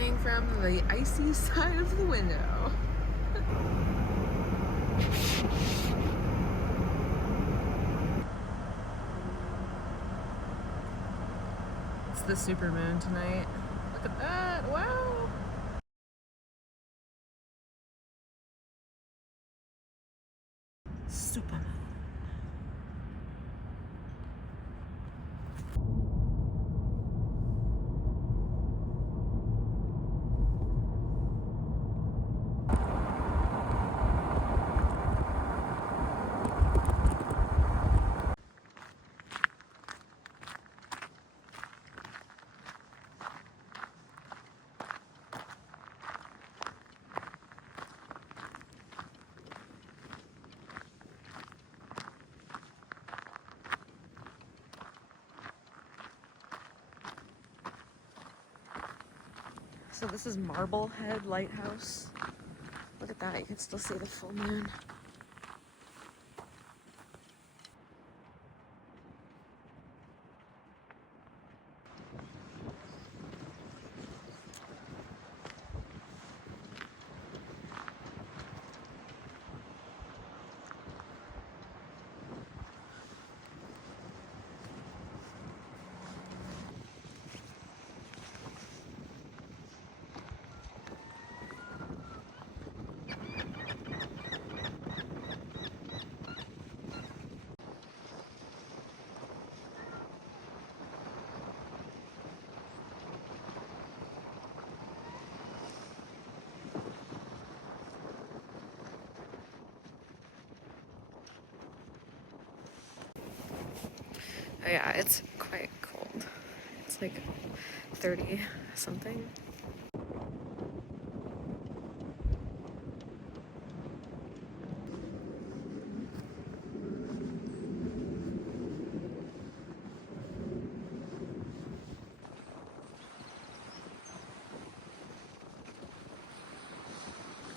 morning from the icy side of the window. It's the supermoon tonight. Look at that, wow! Supermoon. So this is Marblehead Lighthouse. Look at that, you can still see the full moon. Oh yeah, it's quite cold. It's like 30 something.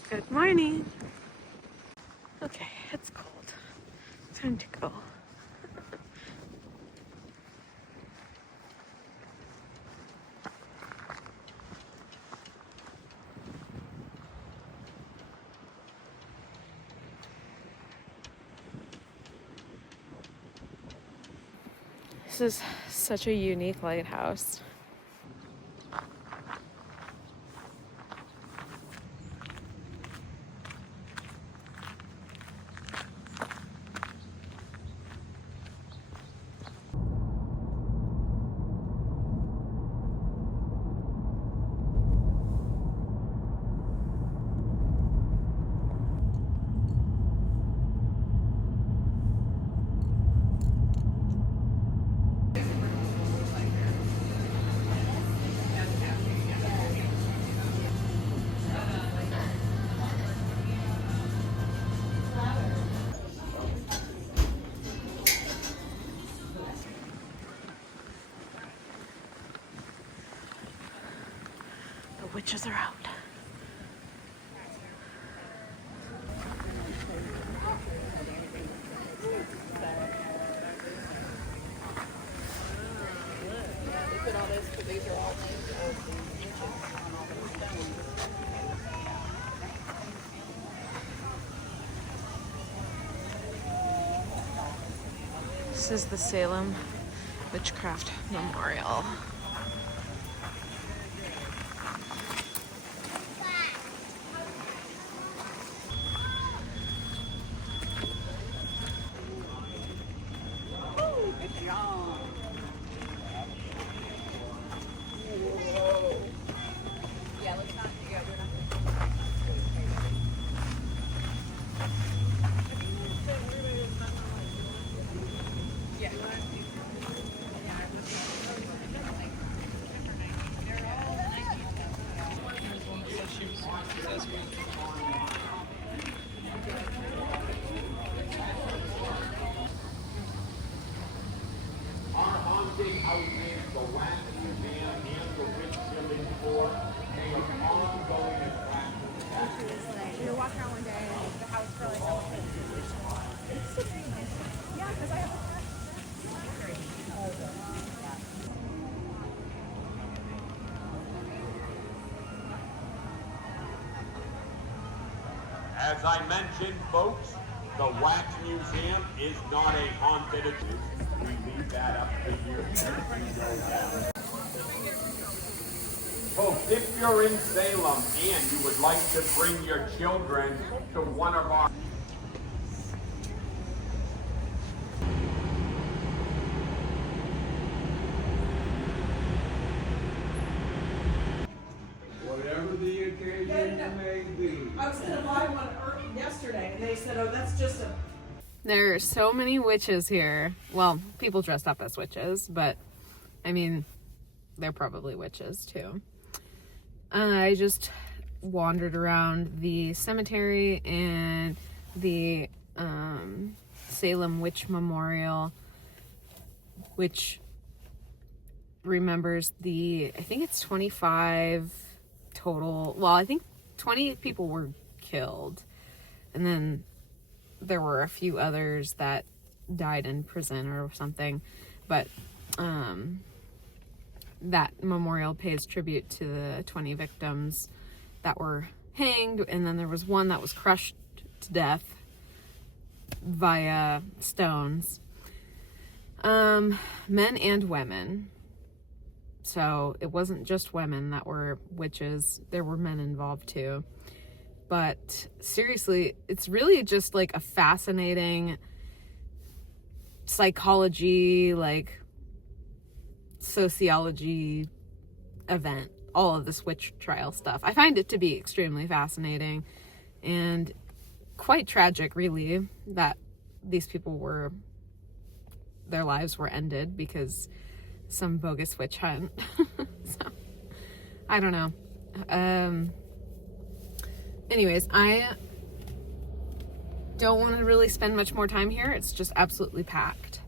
Good morning. Okay, it's cold. Time to go. This is such a unique lighthouse. The witches are out. This is the Salem Witchcraft Memorial. As I mentioned, folks, the Wax Museum is not a haunted attraction. We leave that up to you as you go down. Folks, if you're in Salem and you would like to bring your children to one of our Whatever the occasion may be. I was gonna buy one yesterday, and they said, "Oh, that's just a." There are so many witches here. Well, people dressed up as witches, but I mean, they're probably witches too. I just wandered around the cemetery and the Salem Witch Memorial, which remembers I think it's 25 total. Well, I think 20 people were killed, and then there were a few others that died in prison or something, but that memorial pays tribute to the 20 victims that were hanged, and then there was one that was crushed to death via stones. Men and women. So it wasn't just women that were witches, there were men involved too. But seriously, it's really just like a fascinating psychology, like sociology event, all of this witch trial stuff. I find it to be extremely fascinating and quite tragic, really, that these people their lives were ended because some bogus witch hunt. So, I don't know. Anyways, I don't want to really spend much more time here. It's just absolutely packed.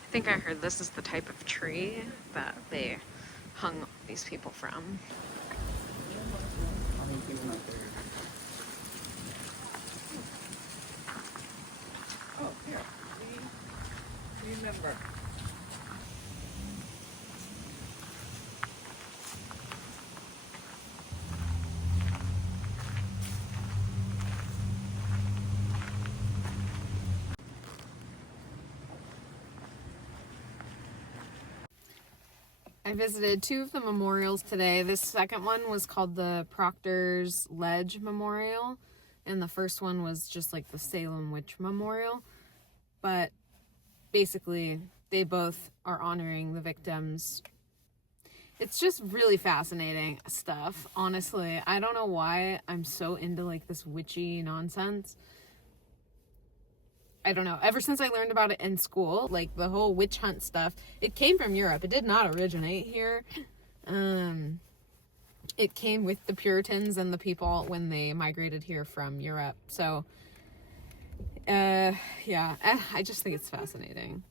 I think I heard this is the type of tree that they hung these people from. Oh, here. Remember. I visited two of the memorials today. This second one was called the Proctor's Ledge Memorial, and the first one was just like the Salem Witch Memorial. But basically, they both are honoring the victims. It's just really fascinating stuff, honestly. I don't know why I'm so into like this witchy nonsense. I don't know. Ever since I learned about it in school, like the whole witch hunt stuff, it came from Europe. It did not originate here. It came with the Puritans and the people when they migrated here from Europe. So, yeah, I just think it's fascinating.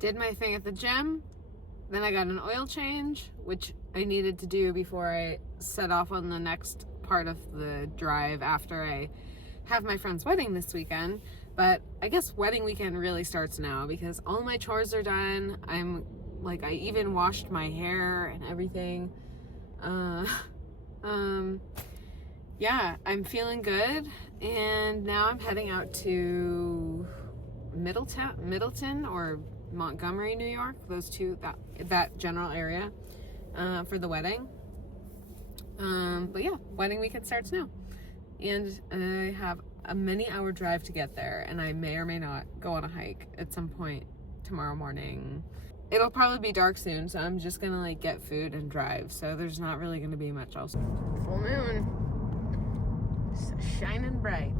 Did my thing at the gym, then I got an oil change, which I needed to do before I set off on the next part of the drive after I have my friend's wedding this weekend. But I guess wedding weekend really starts now because all my chores are done. I even washed my hair and everything. Yeah, I'm feeling good, and now I'm heading out to Middleton or Montgomery, New York, those two, that general area, for the wedding. But yeah, wedding weekend starts now, and I have a many-hour drive to get there, and I may or may not go on a hike at some point tomorrow morning. it'll probably be dark soon, so I'm just gonna like get food and drive. So there's not really gonna be much else. Full moon. It's shining bright.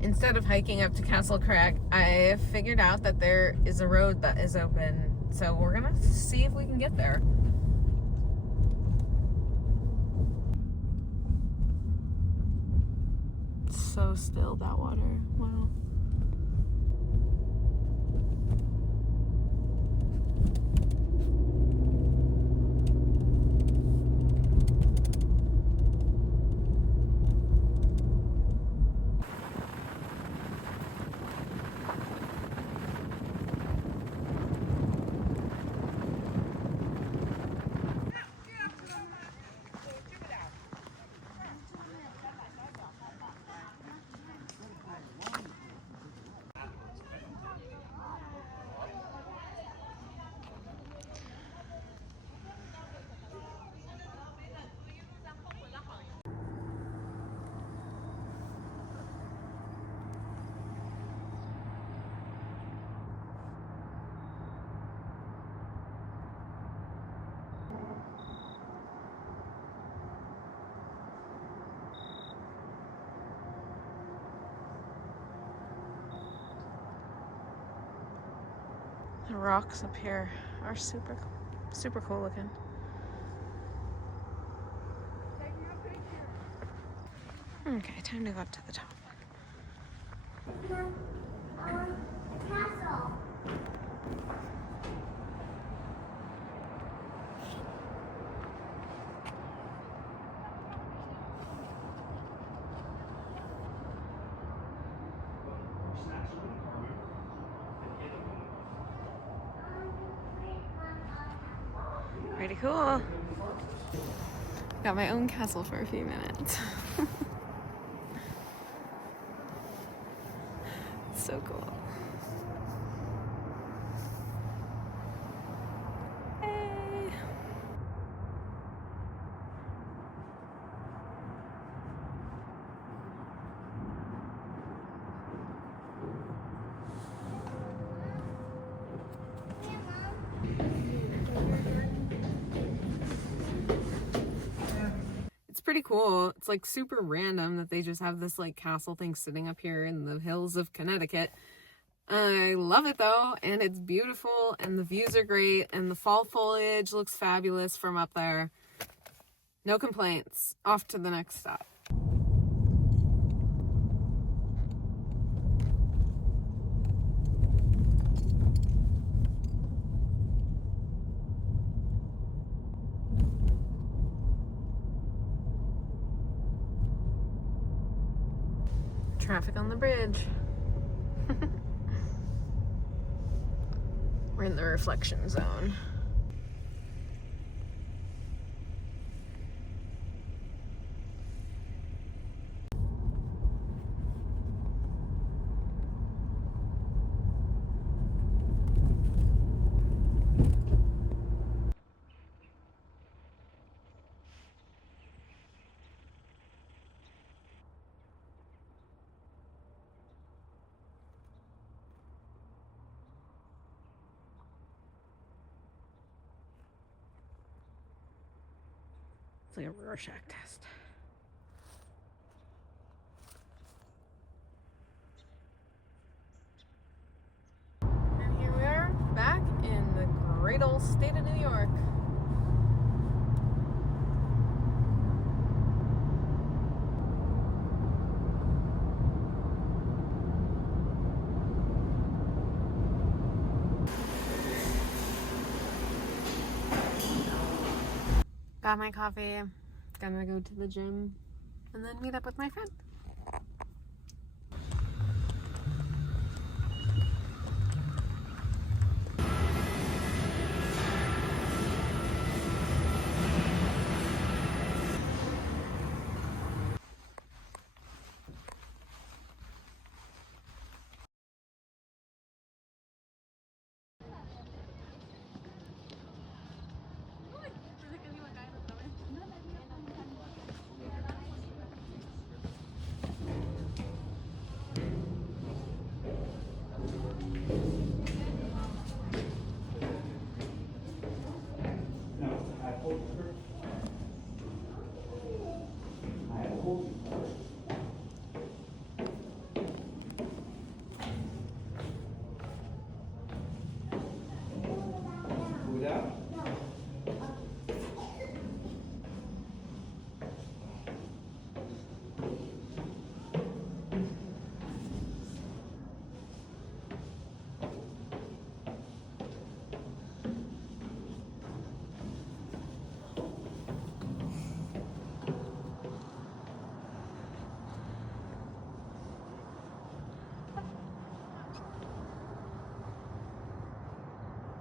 Instead of hiking up to Castle Craig, I figured out that there is a road that is open. So we're gonna see if we can get there. It's so still, that water. Wow. The rocks up here are super cool looking. Okay, time to go up to the top. Castle. Pretty cool. Got my own castle for a few minutes. So cool. Hey. It's pretty cool. It's like super random that they just have this like castle thing sitting up here in the hills of Connecticut. I love it though, and it's beautiful, and the views are great, and the fall foliage looks fabulous from up there. No complaints. Off to the next stop. Traffic on the bridge. We're in the reflection zone. It's like a Rorschach test. And here we are, back in the great old state of New York. Got my coffee. Gonna go to the gym and then meet up with my friend. No, I pulled